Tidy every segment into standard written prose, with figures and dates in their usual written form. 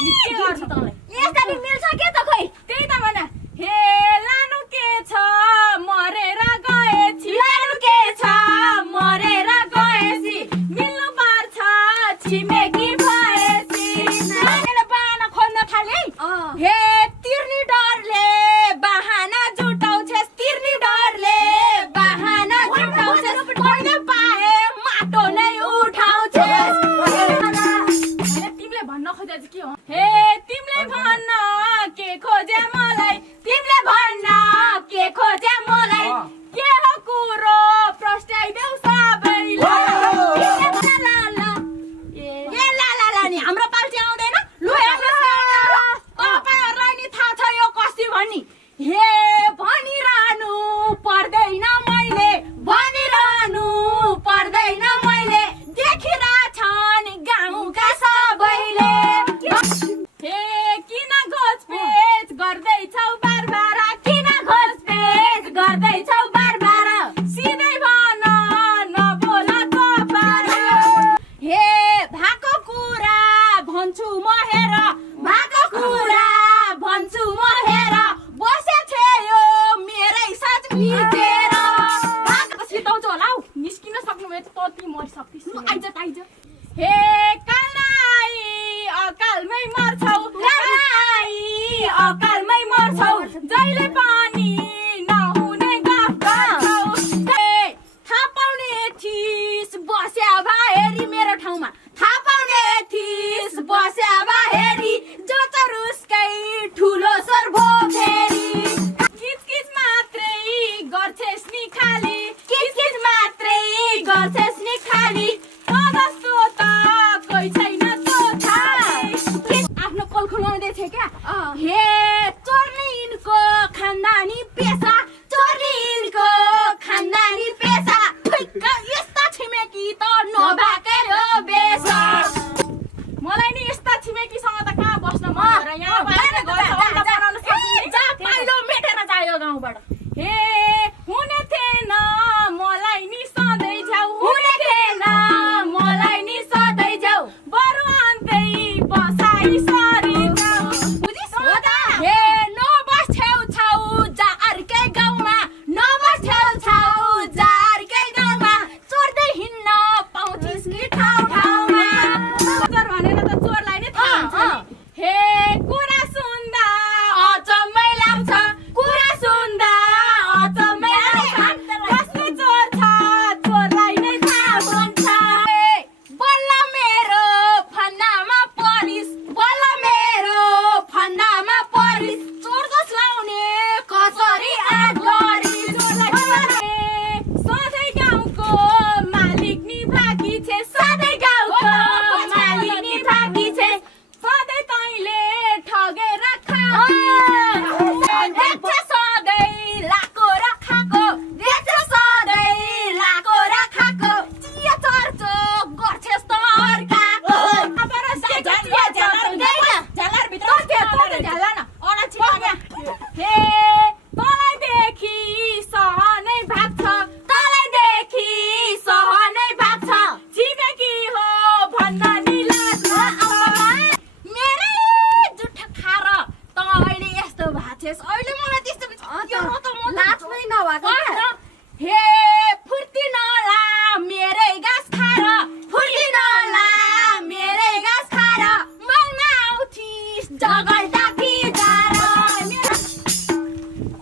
के गर्छु तँलाई यसरी मिल्छ के त खै त्यही त भन हे लानु के छ मरेर गएछि लानु के छ मरेर गएछि मिल्नु पर्छ छिमेकी भएछि नानीले बाना खोल्न थाले हे तिर्नी डरले बहाना जुटाउँछस् तिर्नी डरले बहाना जुटाउँछस् पढ्न पाए माटो नै उठाउँछस् तिमीले भन्न खोजे के हो हे तिमीले भन्न के खोजे मलाई तिमीले भन्न के खोजे मलाई के हो कुरो प्रस्ट्याइदेऊ सबैलाई नि हाम्रो पाल्टी आउँदैन लु तपाईहरुलाई नि थाहा छ यो कस्ती भन्ने हे भनिरहनु पर्दैन मैले भनिरहनु पर्दैन मैले देखिरहेछन् गाउँका सबैले हे किन घोचपेच गर्दैछौ बारबार किन घोचपेच गर्दैछौ बारबार सिधै भन नबोल कपार हे भएको कुरा भन्छु म हेर भएको कुरा भन्छु म हेर बसेछे यो मेरै साथ मिचेर सिताउँछ होला हौ निस्किन सक्नुभयो त ती मरिसक्थिस् आइज हे कालै अकालमै मर्छौ अकालमै मर्छौ जहिले पनि नहुने गफ गर्छौ थाहा पाउने थिस बस्या भए हेरी मेरो ठाउँमा थाहा पाउने थिस बस्या भए हेरी जो चरुसकै ठुलो स्वर भो फेरि किचकिच मात्रै गर्छेस् नि खाली किचकिच मात्रै गर्छेस् नि खाली जस्तो त कोही छैन तो आफ्नो कल खुलाउँदै थियो क्या हे चोर्ने यिनको खानदानी पेसा चोर्ने यिनको खानदानी पेसा यस्ता छिमेकी त नभएकै हो बेसा मलाई नि यस्ता छिमेकीसँग त कहाँ बस्न मन र यहाँ पाइलो मेटेर जायो गाउँबाट हे हुने थिएन मलाई नि सधैँ झ्याउ हुने थिएन मलाई नि सधैँ झ्याउ बरु अन्तै बसाइ सरी जाऊ बुझिस् हो त हे नबस छेउछाउ जा अर्कै गाउँमा नबस छेउछाउ जा अर्कै गाउँमा चोर्दै हिँड्न पाउँछिस् कि ठाउँ ठाउँमा चोर भनेर त चोरलाई नै थाहा हुन्छ नि हे कुरा सुन्दा अचम्मै लाग्छ कुरा सुन्दा अचम्मै लाग्छ कसले चोर छ चोरलाई नै थाहा हुन्छ बल्ल मेरो फन्दामा परिस् बल्ल मेरो फन्दामा परिस् चोर जस लाउने कसरी आग गरिस् सधैँ गाउँको मालिक नि भागी छे सधैँ गाउँको मालिक नि भागी छे सधैँ तैँले ठगेर खाऊ देख्छ सधैँ लाको र खाको देख्छ सधैँ लाको र खाको चिया चर्चो गर्छेस् त अर्काको हे तँलाई देखि सहनै भाग्छ तँलाई देखि सहनै भाग्छ छिमेकी हो भन्न नि लाग्छ मेरै जुठा खाएर त अहिले यस्तो भाछेस् अहिले मलाई त्यस्तो लाजमै नभएको हे फुर्ती नला मेरै गाँस खाएर फुर्ती नला मेरै गाँस खाएर माग्न आउँथिस् जगल्टा फिजाएर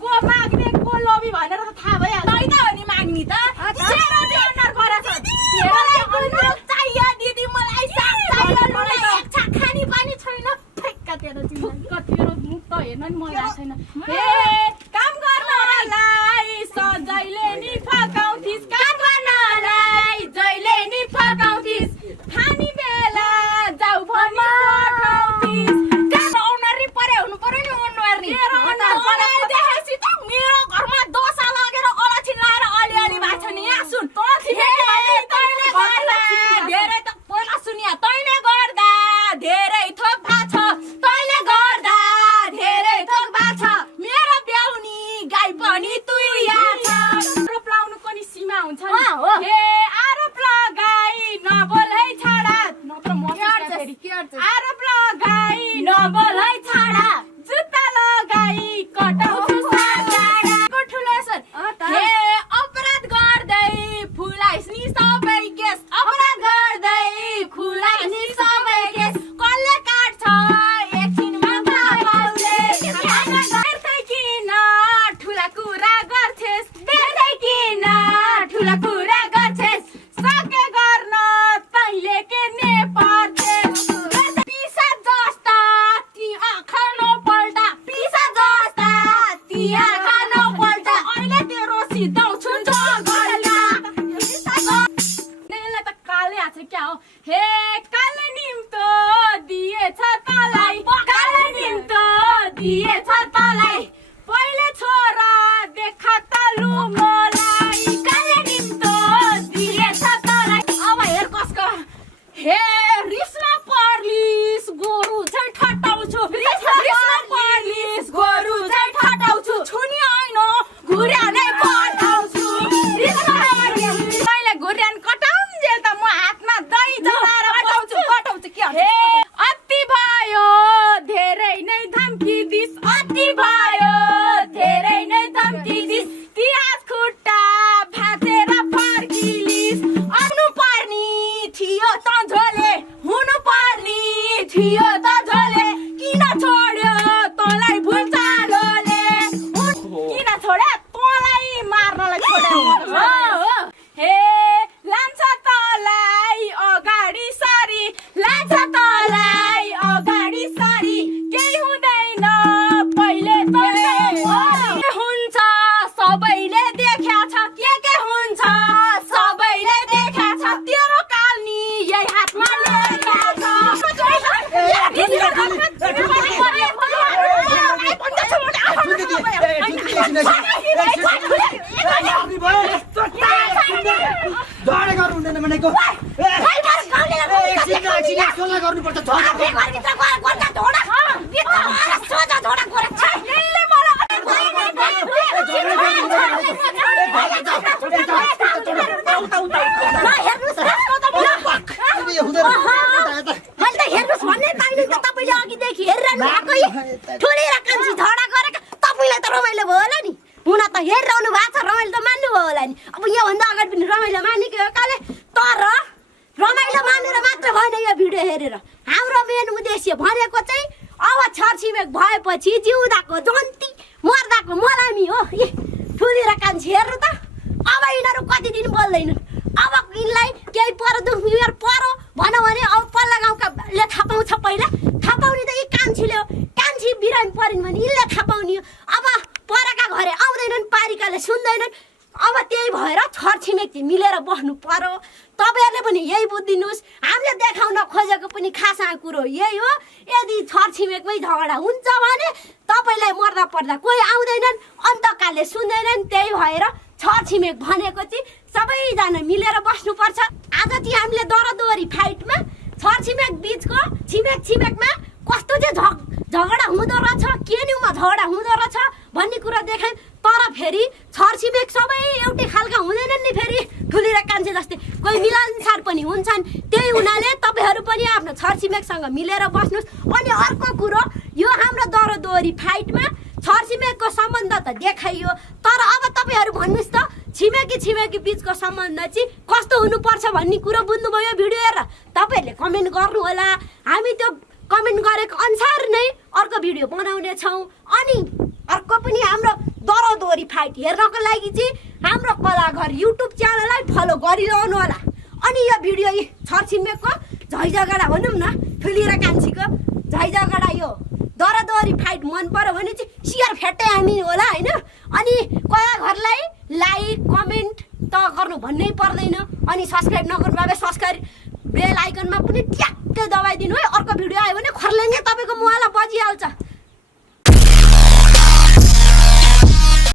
को माग्ने को लोभी भनेर त थाहा भइहाल्छ होइन हो नि माग्ने त तेरो अनुहार गरेछ मलाई अनुहार चाहियो दिदी मलाई साग चाहियो लुले एक छाक खानी पानी छैन ठ्याक्क तेरो जिन्दगी तेरो मुख त हेर्न नि मन लाग्छ छैन हे काम गर्नलाई सजैले नि फकाउँथिस् काम गर्नलाई जहिले नि फकाउँथिस् खानी बेला जाऊ भनी पठाउँथिस् काम अनुहार परे हुनु पर्यो नि अनुहार नि तेरो अनुहार देखेपछि त मेरो घरमा दोसा लगेर अलछिन लाएर अलिअलि भएको छ नि यहाँ सुन तैँले गर्दा धेरै त पहिला सुनिया तैँले गर्दा धेरै थोक भएको छ तैँले गर्दा धेरै थोक भएको छ मेरो ब्याउनी गाई पनि तुरिया छ आरोप लाउनुको नि सीमा हुन्छ नि हे आरोप लगाई नबोल है छाडा नत्र म फेरि आरोप लगाई नबोलै छाडा जुत्ता लगाई कटाउँछु साडाको ठुलो सर हे अपराध गर्दै फुलाइस् नि सबै केस अपराध गर्दै खुलाइस् नि सबै केस कसले काट्छ एकछिनमा थाहा पाउले देख्दै किन ठुला कुरा गर्छेस् देख्दै किन ठुला कुरा गर्छेस् सके गर्न तैले के ने पर्छेस् पिसा जस्ता ती आँखा नपल्टा पिसा जस्ता ती आँखा नपल्टा अहिले तेरो सिधाउँछु जगल्टा नेले त काले आछ क्या हो हे काले निम्तो दिएछ तलाई काले निम्तो दिएछ तलाई पहिले छोरा देखा त लुमोलाई काले निम्तो दिएछ तलाई अब हेर कसको हे रिसमा पर्लिस गोरु चाहिँ ठटाउँछु रिसमा पर्लिस गोरु चाहिँ ठटाउँछु छुनी होइन घुर्यानै पठाउँछु रिसमा पर्लिस मैले घुर्यान कटाउन्जेल त म हातमा दही जलाएर पठाउँछु के हे अति भयो धेरै नै धम्की दिस अति भयो धेरै नै धम्की दिस ती हात खुट्टा भाँचेर फर्किलिस आउनु पर्ने थियो त झोले हुनु पर्ने थियो त झोले किन छोड्यो तँलाई भुलचालोले किन छोड्यो तँलाई मार्नलाई छोड्यो हे लान्छ तँलाई अगाडि सरी लान्छ तँलाई अगाडि सरी केही हुँदैन पहिले के हुन्छ सबैले देख्या छ के हुन्छ सबैले देख्या छ तेरो कालनी यही हातमा लेख्या छ झगडा गर्नु हुँदैन भनेको गर्नुपर्छ हेर्नुहोस् भन्ने पाइनु त तपाईँले अघिदेखि हेरिरहनु भएकै ठुली रकमसी झगडा गरेको तपाईँलाई त रमाइलो भयो होला नि हुन त हेरिरहनु भएको छ रमाइलो त मान्नु भयो होला नि अब योभन्दा अगाडि पनि रमाइलो मानेको हो काले तर रमाइलो मानेर मात्र भएन यो भिडियो हेरेर हाम्रो मेन उद्देश्य भनेको चाहिँ अब छरछिमेक भएपछि जिउँदाको जन्ती मर्दाको मलामी हो ठुली रकमसी हेर्नु त अब यिनीहरू कति दिन बोल्दैन अब यिनलाई केही परो दुख बिमार परो भनौँ भने अब पल्ला गाउँकाले थाहा पाउँछ पहिला थाहा पाउने त यी कान्छीले हो कान्छी बिरामी परिन् भने यिनले थाहा पाउने हो अब परका घरे आउँदैनन् पारिकाले सुन्दैनन् अब त्यही भएर छरछिमेक चाहिँ मिलेर बस्नु पर्यो तपाईँहरूले पनि यही बुझिदिनुहोस् हामीले देखाउन खोजेको पनि खास कुरो यही हो यदि छरछिमेकमै झगडा हुन्छ भने तपाईँलाई मर्दा पर्दा कोही आउँदैनन् अन्तकालले सुन्दैनन् त्यही भएर छरछिमेक भनेको चाहिँ सबैजना मिलेर बस्नुपर्छ आज चाहिँ हामीले दरदोरी फाइटमा छरछिमेक बिचको छिमेकमा कस्तो चाहिँ झगडा हुँदो रहेछ केन्युमा झगडा हुँदो रहेछ भन्ने कुरा देखायौँ तर फेरि छरछिमेक सबै एउटै खालका हुँदैनन् नि फेरि ठुली र कान्छी जस्तै कोही मिलनसार पनि हुन्छन् त्यही हुनाले तपाईँहरू पनि आफ्नो छरछिमेकसँग मिलेर बस्नुहोस् अनि अर्को कुरो यो हाम्रो दरदोरी फाइटमा छरछिमेकको सम्बन्ध त देखाइयो तर अब तपाईँहरू भन्नुहोस् त छिमेकी बिचको सम्बन्ध चाहिँ कस्तो हुनुपर्छ भन्ने कुरो बुझ्नुभयो भिडियो हेरेर तपाईँहरूले कमेन्ट गर्नु होला हामी त्यो कमेन्ट गरेको अनुसार नै अर्को भिडियो बनाउने छौँ अनि अर्को पनि हाम्रो दरदोरी फाइट हेर्नको लागि चाहिँ हाम्रो कलाघर युट्युब च्यानललाई फलो गरिरहनु होला अनि यो भिडियो छरछिमेकको झैझगडा भनौँ न ठुली र कान्छीको झैझगडा यो दरदोरी फाइट मन पर्यो भने चाहिँ सियर फेट्टै हामी होला होइन अनि कलाघरलाई लाइक कमेन्ट त गर्नु भन्नै पर्दैन अनि सब्सक्राइब नगर्नु भए सब्सक्राइब बेल आइकनमा पनि ट्याक्कै दबाइदिनु है अर्को भिडियो आयो भने